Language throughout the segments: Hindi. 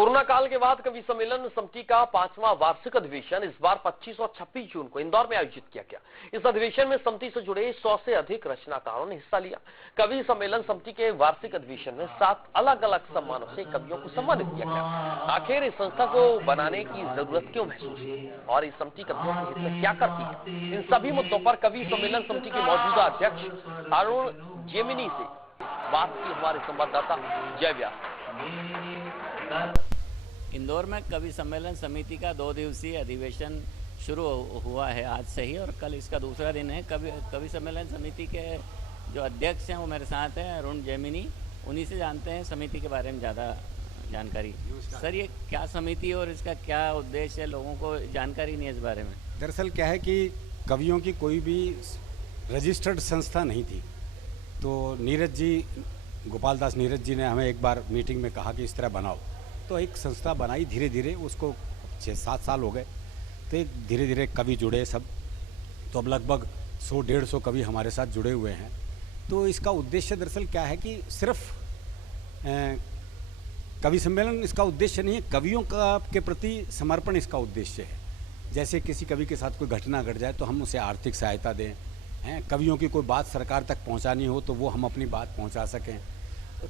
कोरोना काल के बाद कवि सम्मेलन समिति का 5वां वार्षिक अधिवेशन इस बार 25 और 26 जून को इंदौर में आयोजित किया गया। इस अधिवेशन में समिति से जुड़े 100 से अधिक रचनाकारों ने हिस्सा लिया। कवि सम्मेलन समिति के वार्षिक अधिवेशन में 7 अलग अलग सम्मानों से कवियों को सम्मानित किया गया। आखिर इस संस्था को बनाने की जरूरत क्यों महसूस हुई और इस समिति कवियों के हित में क्या करती है, इन सभी मुद्दों पर कवि सम्मेलन समिति के मौजूदा अध्यक्ष अरुण जेमिनी से बात की हमारे संवाददाता जय व्यास। इंदौर में कवि सम्मेलन समिति का 2 दिवसीय अधिवेशन शुरू हुआ है आज से ही, और कल इसका दूसरा दिन है। कवि सम्मेलन समिति के जो अध्यक्ष हैं वो मेरे साथ हैं, अरुण जेमिनी। उन्हीं से जानते हैं समिति के बारे में ज़्यादा जानकारी। सर, ये क्या समिति और इसका क्या उद्देश्य है, लोगों को जानकारी नहीं है इस बारे में। दरअसल क्या है कि कवियों की कोई भी रजिस्टर्ड संस्था नहीं थी, तो नीरज जी, गोपाल दास नीरज जी ने हमें एक बार मीटिंग में कहा कि इस तरह बनाओ, तो एक संस्था बनाई। धीरे धीरे उसको 6-7 साल हो गए, तो एक धीरे धीरे कवि जुड़े सब, तो अब लगभग 100-150 कवि हमारे साथ जुड़े हुए हैं। तो इसका उद्देश्य दरअसल क्या है कि सिर्फ कवि सम्मेलन इसका उद्देश्य नहीं है, कवियों का के प्रति समर्पण इसका उद्देश्य है। जैसे किसी कवि के साथ कोई घटना घट जाए तो हम उसे आर्थिक सहायता दें, कवियों की कोई बात सरकार तक पहुंचानी हो तो वो हम अपनी बात पहुंचा सकें।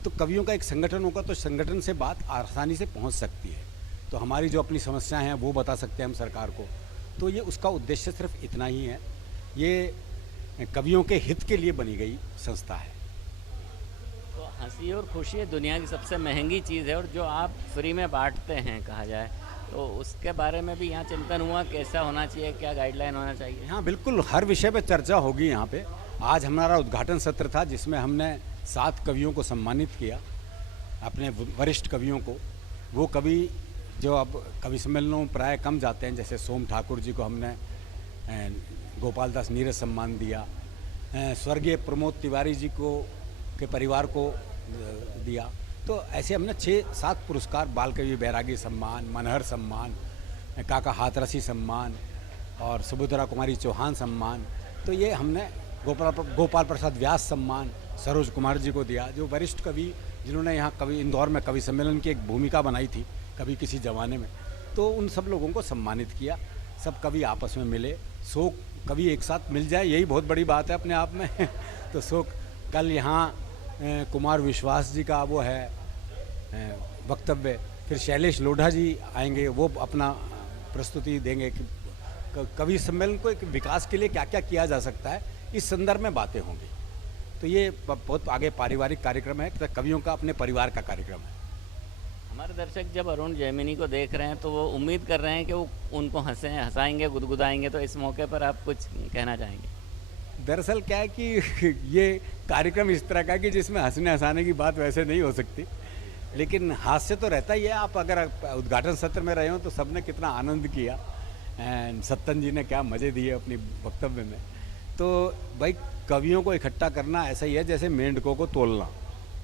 तो कवियों का एक संगठन होगा तो संगठन से बात आसानी से पहुंच सकती है, तो हमारी जो अपनी समस्याएं हैं वो बता सकते हैं हम सरकार को। तो ये उसका उद्देश्य सिर्फ इतना ही है। ये कवियों के हित के लिए बनी गई संस्था है। तो हंसी और खुशी दुनिया की सबसे महंगी चीज़ है, और जो आप फ्री में बांटते हैं कहा जाए, तो उसके बारे में भी यहाँ चिंतन हुआ, कैसा होना चाहिए, क्या गाइडलाइन होना चाहिए। हाँ बिल्कुल, हर विषय पे चर्चा होगी यहाँ पे। आज हमारा उद्घाटन सत्र था जिसमें हमने 7 कवियों को सम्मानित किया, अपने वरिष्ठ कवियों को। वो कवि जो अब कवि सम्मेलनों में प्राय कम जाते हैं, जैसे सोम ठाकुर जी को हमने गोपाल दास नीरज सम्मान दिया, स्वर्गीय प्रमोद तिवारी जी को के परिवार को दिया। तो ऐसे हमने 6-7 पुरस्कार, बाल कवि बैरागी सम्मान, मनहर सम्मान, काका हाथरसी सम्मान और सुभद्रा कुमारी चौहान सम्मान, तो ये हमने गोपाल प्रसाद व्यास सम्मान सरोज कुमार जी को दिया, जो वरिष्ठ कवि जिन्होंने यहाँ इंदौर में कवि सम्मेलन की एक भूमिका बनाई थी कभी किसी ज़माने में। तो उन सब लोगों को सम्मानित किया। सब कवि आपस में मिले, 100 कवि एक साथ मिल जाए, यही बहुत बड़ी बात है अपने आप में। तो 100 कल यहाँ कुमार विश्वास जी का वो है वक्तव्य, फिर शैलेश लोढ़ा जी आएंगे, वो अपना प्रस्तुति देंगे कि कवि सम्मेलन को एक विकास के लिए क्या क्या किया जा सकता है, इस संदर्भ में बातें होंगी। तो ये बहुत आगे पारिवारिक कार्यक्रम है, कवियों का अपने परिवार का कार्यक्रम है। हमारे दर्शक जब अरुण जेमिनी को देख रहे हैं तो वो उम्मीद कर रहे हैं कि वो उनको हंसाएंगे, गुदगुदाएंगे, तो इस मौके पर आप कुछ कहना चाहेंगे। दरअसल क्या है कि ये कार्यक्रम इस तरह का है कि जिसमें हंसने हंसाने की बात वैसे नहीं हो सकती, लेकिन हास्य तो रहता ही है। आप अगर उद्घाटन सत्र में रहे हो तो सबने कितना आनंद किया, सत्तन जी ने क्या मज़े दिए अपनी वक्तव्य में। तो भाई कवियों को इकट्ठा करना ऐसा ही है जैसे मेंढकों को तोलना,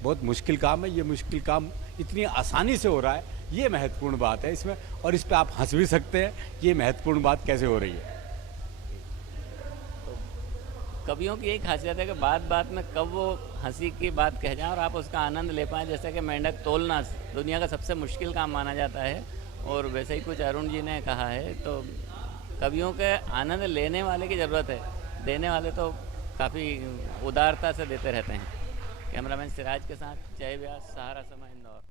बहुत मुश्किल काम है। ये मुश्किल काम इतनी आसानी से हो रहा है, ये महत्वपूर्ण बात है इसमें, और इस पे आप हंस भी सकते हैं, ये महत्वपूर्ण बात कैसे हो रही है। कवियों की एक खासियत है कि बात बात में कब वो हंसी की बात कह जाएं और आप उसका आनंद ले पाएँ। जैसे कि मेंढक तोलना दुनिया का सबसे मुश्किल काम माना जाता है, और वैसे ही कुछ अरुण जी ने कहा है। तो कवियों के आनंद लेने वाले की ज़रूरत है, देने वाले तो काफ़ी उदारता से देते रहते हैं। कैमरामैन सिराज के साथ जय व्यास, सहारा समय, इंदौर।